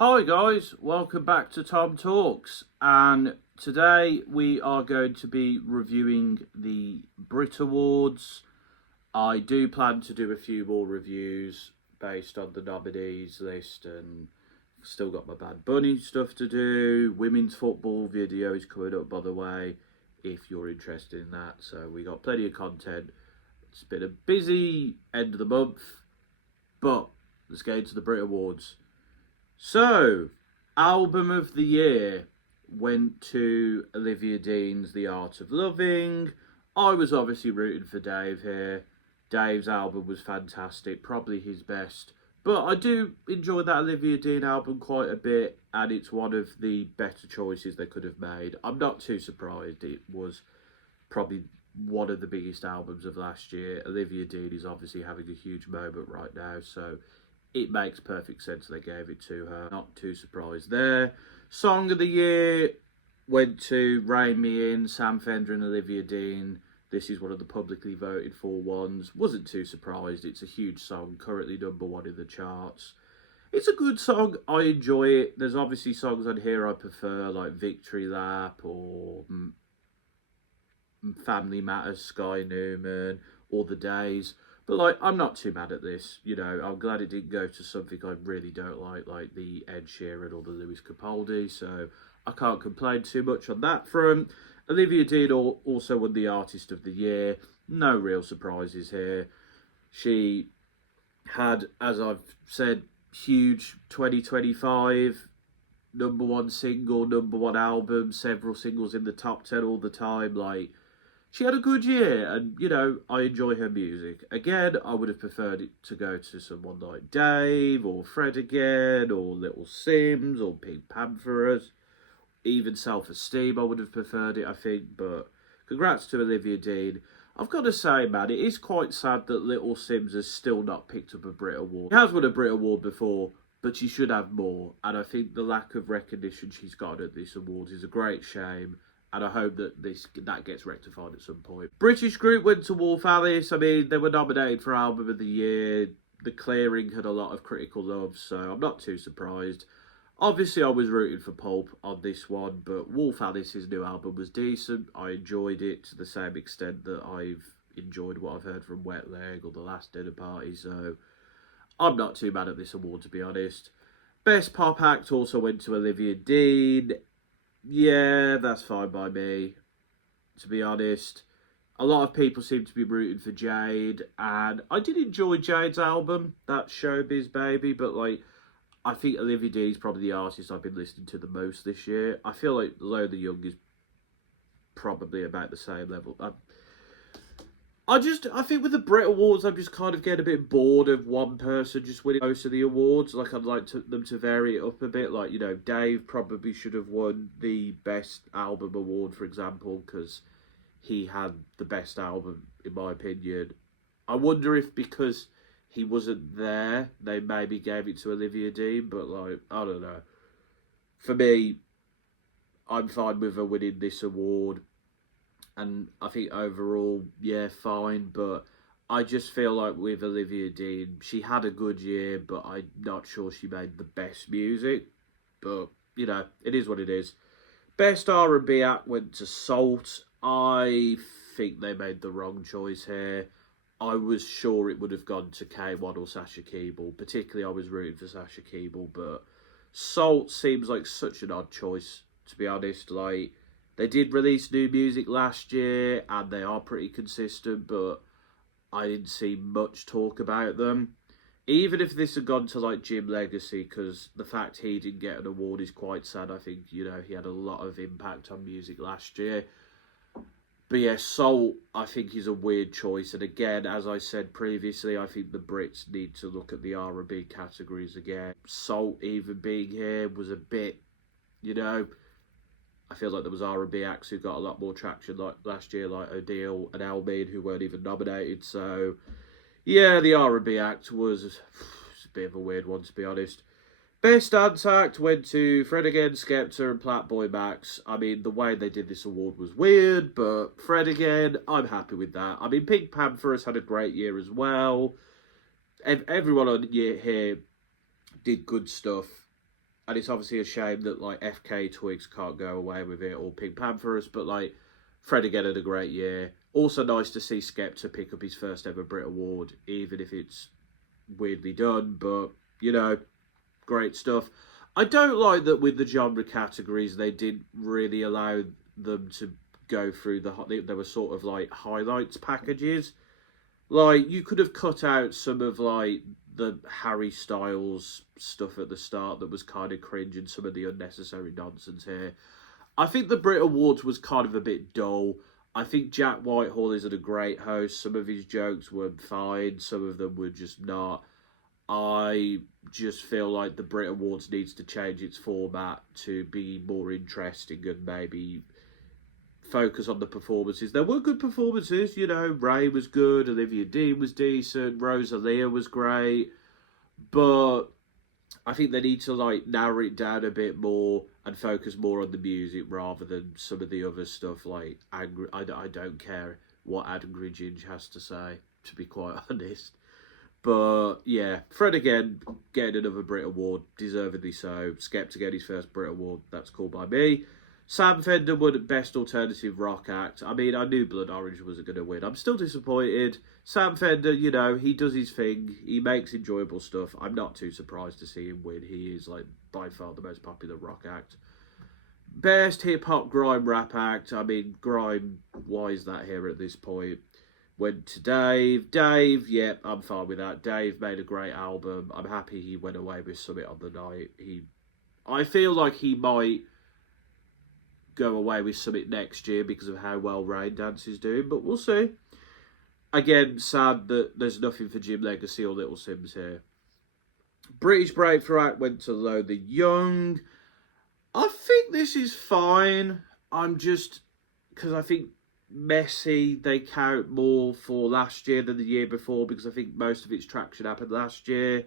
Hi guys, welcome back to TomTalks, and today we are going to be reviewing the BRIT Awards. I do plan to do a few more reviews based on the nominees list, and still got my Bad Bunny stuff to do. Women's football video is coming up, by the way, if you're interested in that. So we got plenty of content. It's been a busy end of the month, but let's get into the BRIT Awards. So, album of the year went to Olivia Dean's The Art of Loving. I was obviously rooting for Dave here. Dave's album was fantastic, probably his best. But I do enjoy that Olivia Dean album quite a bit, and it's one of the better choices they could have made. I'm not too surprised. It was probably one of the biggest albums of last year. Olivia Dean is obviously having a huge moment right now, so it makes perfect sense they gave it to her. Not too surprised there. Song of the year went to Rain Me In, Sam Fender and Olivia Dean. This is one of the publicly voted for ones. Wasn't too surprised. It's a huge song, currently #1 in the charts. It's a good song. I enjoy it. There's obviously songs on here I prefer, like Victory Lap or Family Matters, Sky Newman, or The Days. But, like, I'm not too mad at this. You know, I'm glad it didn't go to something I really don't like the Ed Sheeran or the Lewis Capaldi. So I can't complain too much on that front. Olivia Dean also won the Artist of the Year. No real surprises here. She had, as I've said, huge 2025 #1 single, #1 album, several singles in the top 10 all the time. Like, she had a good year, and, you know, I enjoy her music. Again, I would have preferred it to go to someone like Dave, or Fred again, or Little Sims, or Pink Pantherers. Even Self-Esteem, I would have preferred it, I think, but congrats to Olivia Dean. I've got to say, man, it is quite sad that Little Sims has still not picked up a BRIT Award. She has won a BRIT Award before, but she should have more, and I think the lack of recognition she's got at this award is a great shame. And I hope that that gets rectified at some point. British group went to Wolf Alice. I mean, they were nominated for Album of the Year. The Clearing had a lot of critical love, so I'm not too surprised. Obviously, I was rooting for Pulp on this one, but Wolf Alice's new album was decent. I enjoyed it to the same extent that I've enjoyed what I've heard from Wet Leg or The Last Dinner Party, so I'm not too mad at this award, to be honest. Best Pop Act also went to Olivia Dean. Yeah, that's fine by me, to be honest. A lot of people seem to be rooting for Jade, and I did enjoy Jade's album, that Showbiz Baby, but, like, I think Olivia Dean is probably the artist I've been listening to the most this year. I feel like Low the Young is probably about the same level. I think with the BRIT Awards, I'm just kind of getting a bit bored of one person just winning most of the awards. Like, I'd like them to vary it up a bit. Like, you know, Dave probably should have won the Best Album Award, for example, because he had the best album, in my opinion. I wonder if because he wasn't there, they maybe gave it to Olivia Dean, but, like, I don't know. For me, I'm fine with her winning this award. And I think overall, yeah, fine. But I just feel like with Olivia Dean, she had a good year, but I'm not sure she made the best music. But, you know, it is what it is. Best R&B act went to Salt. I think they made the wrong choice here. I was sure it would have gone to K1 or Sasha Keeble. Particularly, I was rooting for Sasha Keeble. But Salt seems like such an odd choice, to be honest. Like, they did release new music last year, and they are pretty consistent, but I didn't see much talk about them. Even if this had gone to, like, Jim Legacy, because the fact he didn't get an award is quite sad. I think, you know, he had a lot of impact on music last year. But yeah, Soul, I think, is a weird choice. And again, as I said previously, I think the Brits need to look at the R&B categories again. Salt even being here was a bit, you know, I feel like there was R&B acts who got a lot more traction like last year, like O'Deal and Almeida, who weren't even nominated. So, yeah, the R&B act was a bit of a weird one, to be honest. Best Dance Act went to Fred again, Skepta and Platboy Max. I mean, the way they did this award was weird, but Fred again, I'm happy with that. I mean, Pink Pantherers had a great year as well. Everyone on here did good stuff. and it's obviously a shame that like FK Twigs can't go away with it, or Pink Pantherus, but like Fred again had a great year. Also nice to see Skepta pick up his first ever Brit Award, even if it's weirdly done, but you know, great stuff. I don't like that with the genre categories they didn't really allow them to go through there were sort of like highlights packages. Like you could have cut out some of like the Harry Styles stuff at the start that was kind of cringe, and some of the unnecessary nonsense here. I think the Brit Awards was kind of a bit dull. I think Jack Whitehall isn't a great host. Some of his jokes were fine, some of them were just not. I just feel like the Brit Awards needs to change its format to be more interesting and maybe focus on the performances. There were good performances, you know. Ray was good, Olivia Dean was decent, Rosalia was great, but I think they need to like narrow it down a bit more and focus more on the music rather than some of the other stuff like angry. I don't care what Angry Ginge has to say, to be quite honest. But yeah, Fred again getting another Brit Award, deservedly so. Skepta getting his first Brit Award, that's cool by me. Sam Fender won Best Alternative Rock Act. I mean, I knew Blood Orange wasn't going to win. I'm still disappointed. Sam Fender, you know, he does his thing. He makes enjoyable stuff. I'm not too surprised to see him win. He is, like, by far the most popular rock act. Best Hip Hop Grime Rap Act. I mean, Grime, why is that here at this point? Went to Dave. Dave, yep, I'm fine with that. Dave made a great album. I'm happy he went away with something on the night. I feel like he might go away with something next year because of how well Rain Dance is doing, but we'll see. Again, sad that there's nothing for Jim Legacy or Little Sims here. British Breakthrough Act went to Low the Young. I think this is fine. I'm just, because I think Messi, they count more for last year than the year before, because I think most of its traction happened last year.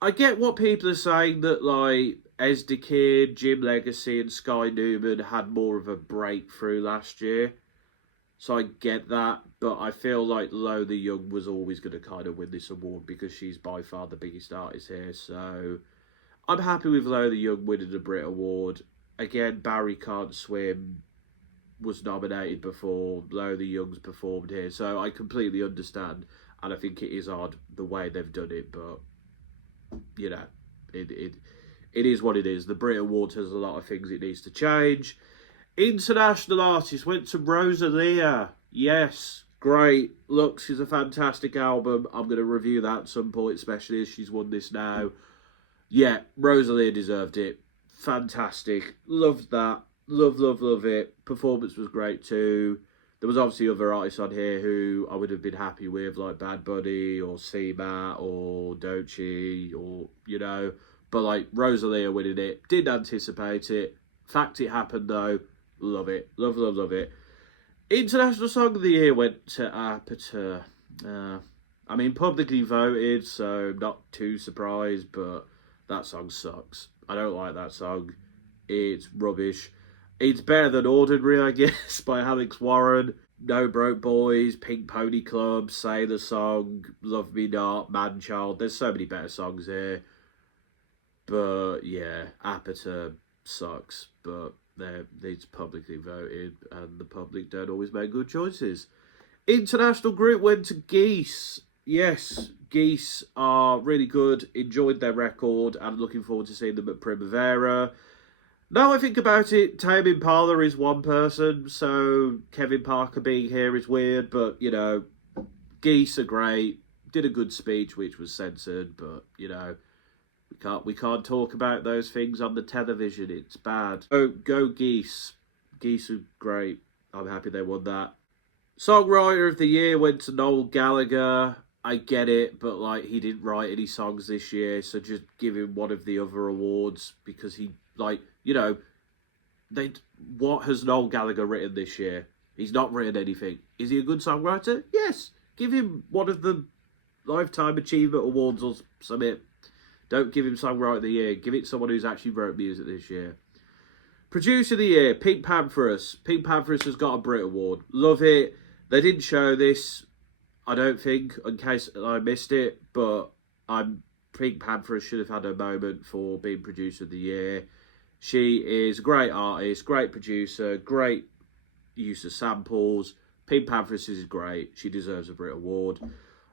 I get what people are saying, that like Esda Kid, Jim Legacy and Sky Newman had more of a breakthrough last year. So I get that, but I feel like Lo the Young was always going to kind of win this award because she's by far the biggest artist here. So I'm happy with Lo the Young winning the Brit Award. Again, Barry Can't Swim was nominated before. Lo the Young's performed here. So I completely understand, and I think it is odd the way they've done it, but you know, it is what it is. The Brit Awards has a lot of things it needs to change. International artist went to Rosalia. Yes, great. Lux is a fantastic album. I'm going to review that at some point, especially as she's won this now. Yeah, Rosalia deserved it. Fantastic. Loved that. Love it. Performance was great too. There was obviously other artists on here who I would have been happy with, like Bad Bunny or C-Matt or Doechii, or, you know. But, like, Rosalia winning it. Didn't anticipate it. Fact it happened, though. Love it. Love it. International Song of the Year went to Aperture. I mean, publicly voted, so not too surprised, but that song sucks. I don't like that song. It's rubbish. It's better than Ordinary, I guess, by Alex Warren. No Broke Boys, Pink Pony Club, Sailor Song, Love Me Not, Man Child. There's so many better songs here. But, yeah, Aperture sucks. But it's publicly voted, and the public don't always make good choices. International group went to Geese. Yes, Geese are really good. Enjoyed their record, and looking forward to seeing them at Primavera. Now I think about it, Tame Impala is one person, so Kevin Parker being here is weird, but, you know, Geese are great. Did a good speech, which was censored, but, you know, we can't talk about those things on the television. It's bad. Oh, go Geese. Geese are great. I'm happy they won that. Songwriter of the Year went to Noel Gallagher. I get it, but, like, he didn't write any songs this year, so just give him one of the other awards, because he, like, you know, what has Noel Gallagher written this year? He's not written anything. Is he a good songwriter? Yes. Give him one of the Lifetime Achievement Awards or something. Don't give him Songwriter of the Year. Give it to someone who's actually wrote music this year. Producer of the Year, Pink Pantherus. Pink Pantherus has got a Brit Award. Love it. They didn't show this, I don't think, in case I missed it, but I'm Pink Panther should have had a moment for being producer of the year. She is a great artist, great producer, great use of samples. Pink Panthers is great. She deserves a BRIT Award.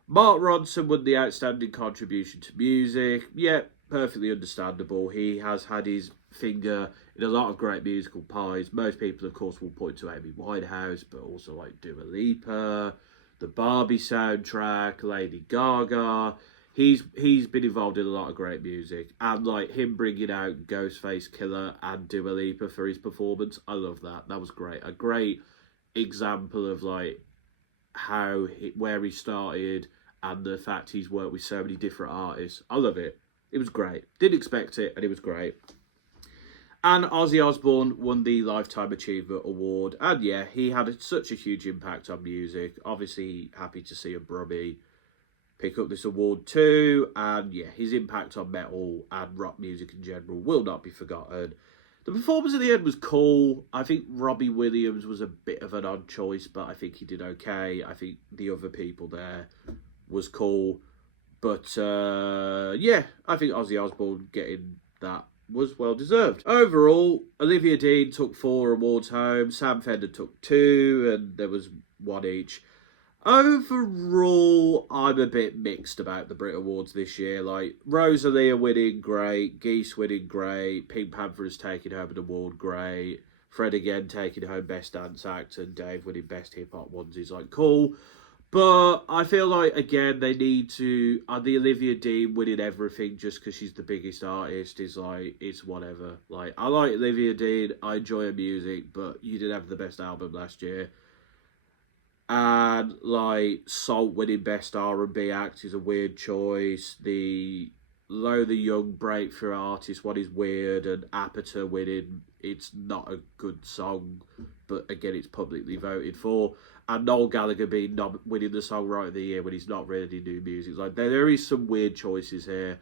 Mark Ronson won the Outstanding Contribution to Music. Yeah, perfectly understandable. He has had his finger in a lot of great musical pies. Most people, of course, will point to Amy Winehouse, but also like Dua Lipa, the Barbie soundtrack, Lady Gaga. He's been involved in a lot of great music, and like him bringing out Ghostface Killer and Dua Lipa for his performance, I love that. That was great. A great example of like where he started and the fact he's worked with so many different artists. I love it. It was great. Didn't expect it, and it was great. And Ozzy Osbourne won the Lifetime Achievement Award, and yeah, he had such a huge impact on music. Obviously, happy to see a Brummie pick up this award too, and yeah, his impact on metal and rock music in general will not be forgotten. The performance at the end was cool. I think Robbie Williams was a bit of an odd choice, but I think he did okay. I think the other people there was cool. But yeah, I think Ozzy Osbourne getting that was well deserved. Overall, Olivia Dean took 4 awards home, Sam Fender took 2, and there was 1 each. Overall, I'm a bit mixed about the BRIT Awards this year. Like, Rosalia winning, great. Geese winning, great. Pink Panther is taking home an award, great. Fred again taking home Best Dance Act, and Dave winning Best Hip Hop Ones is like, cool. But I feel like, again, they need to... the Olivia Dean winning everything just because she's the biggest artist is like, it's whatever. Like, I like Olivia Dean, I enjoy her music, but you didn't have the best album last year. And like Salt winning Best R&B Act is a weird choice. The Low the Young Breakthrough Artist one is weird, and Apatow winning, it's not a good song, but again it's publicly voted for. And Noel Gallagher winning the Songwriter of the Year when he's not really new music. Like there is some weird choices here.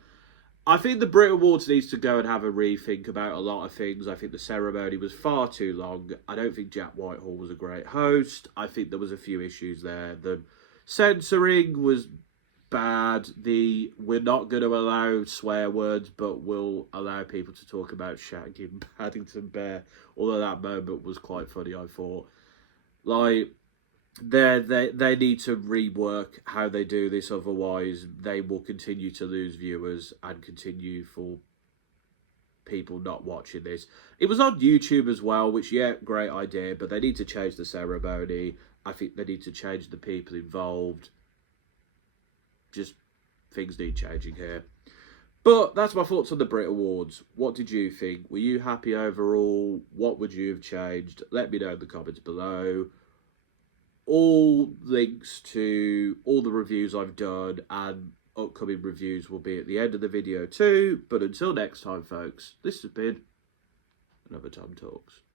I think the BRIT Awards needs to go and have a rethink about a lot of things. I think the ceremony was far too long. I don't think Jack Whitehall was a great host. I think there was a few issues there. The censoring was bad. We're not going to allow swear words, but we'll allow people to talk about Shaggy and Paddington Bear. Although that moment was quite funny, I thought. Like, they need to rework how they do this, otherwise they will continue to lose viewers and continue for people not watching this. It was on YouTube as well, which, yeah, great idea, but they need to change the ceremony. I think they need to change the people involved. Just things need changing here. But that's my thoughts on the BRIT Awards. What did you think? Were you happy overall? What would you have changed? Let me know in the comments below. All links to all the reviews I've done and upcoming reviews will be at the end of the video too. But until next time, folks, this has been another TomTalks.